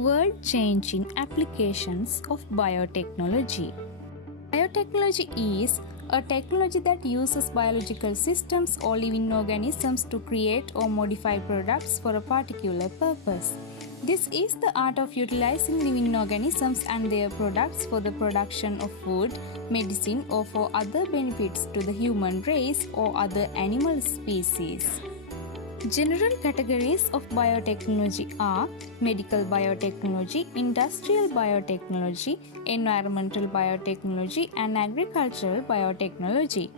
World-changing applications of biotechnology. Biotechnology is a technology that uses biological systems or living organisms to create or modify products for a particular purpose. This is the art of utilizing living organisms and their products for the production of food, medicine, or for other benefits to the human race or other animal species. General categories of biotechnology are medical biotechnology, industrial biotechnology, environmental biotechnology, and agricultural biotechnology.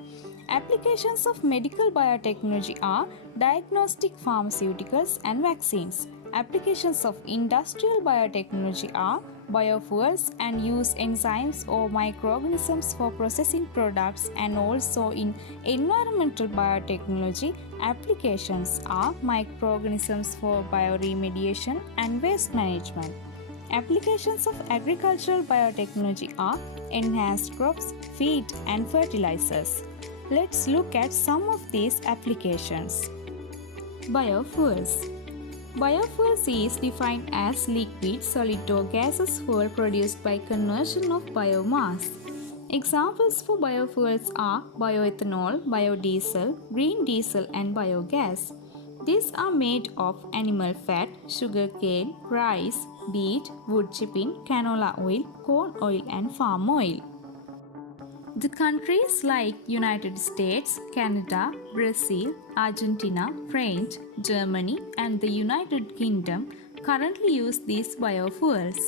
Applications of medical biotechnology are diagnostic pharmaceuticals and vaccines. Applications of industrial biotechnology are biofuels and use enzymes or microorganisms for processing products, and also in environmental biotechnology, applications are microorganisms for bioremediation and waste management. Applications of agricultural biotechnology are enhanced crops, feed, and fertilizers. Let's look at some of these applications. Biofuels. Biofuels is defined as liquid, solid or gaseous fuel produced by conversion of biomass. Examples for biofuels are bioethanol, biodiesel, green diesel and biogas. These are made of animal fat, sugarcane, rice, beet, wood chipping, canola oil, corn oil and palm oil. The countries like United States, Canada, Brazil, Argentina, France, Germany, and the United Kingdom currently use these biofuels.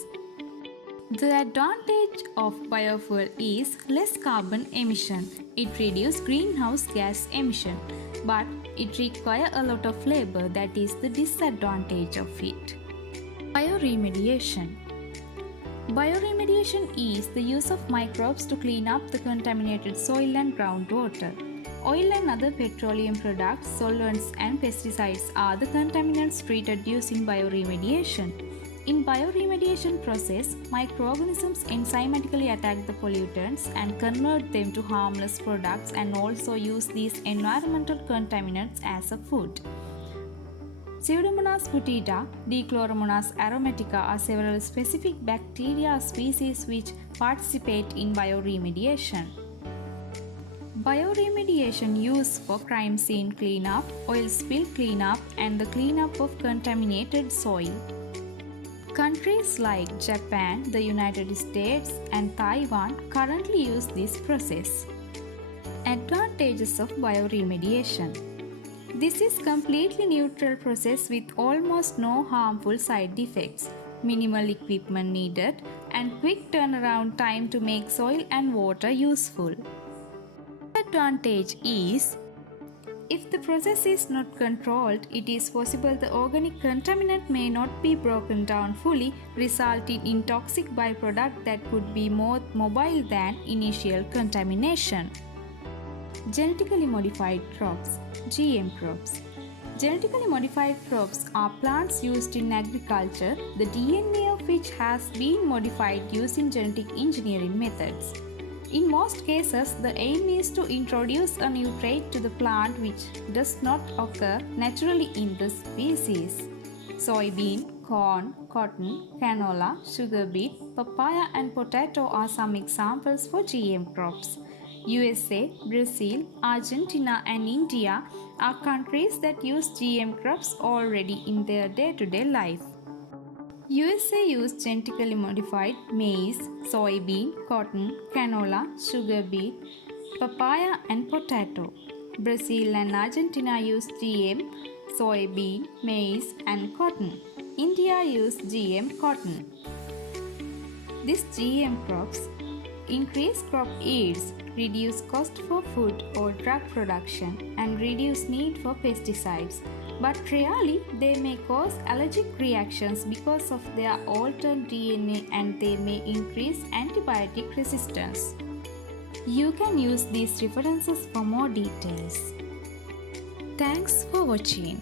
The advantage of biofuel is less carbon emission. It reduces greenhouse gas emission, but it requires a lot of labor. That is the disadvantage of it. Bioremediation. Bioremediation is the use of microbes to clean up the contaminated soil and groundwater. Oil and other petroleum products, solvents and pesticides are the contaminants treated using bioremediation. In bioremediation process, microorganisms enzymatically attack the pollutants and convert them to harmless products, and also use these environmental contaminants as a food. Pseudomonas fetida, Dichloromonas aromatica are several specific bacteria species which participate in bioremediation. Bioremediation used for crime scene cleanup, oil spill cleanup, and the cleanup of contaminated soil. Countries like Japan, the United States, and Taiwan currently use this process. Advantages of bioremediation. This is completely neutral process with almost no harmful side effects, minimal equipment needed, and quick turnaround time to make soil and water useful. Advantage is, if the process is not controlled, it is possible the organic contaminant may not be broken down fully, resulting in toxic byproduct that could be more mobile than initial contamination. Genetically modified crops, GM crops. Genetically modified crops are plants used in agriculture, the DNA of which has been modified using genetic engineering methods. In most cases, the aim is to introduce a new trait to the plant which does not occur naturally in the species. Soybean, corn, cotton, canola, sugar beet, papaya and potato are some examples for GM crops. USA, Brazil, Argentina and India are countries that use GM crops already in their day-to-day life. USA use genetically modified maize, soybean, cotton, canola, sugar beet, papaya and potato. Brazil and Argentina use GM, soybean, maize and cotton. India use GM cotton. These GM crops increase crop yields, reduce cost for food or drug production, and reduce need for pesticides. But rarely they may cause allergic reactions because of their altered DNA, and they may increase antibiotic resistance. You can use these references for more details. Thanks for watching.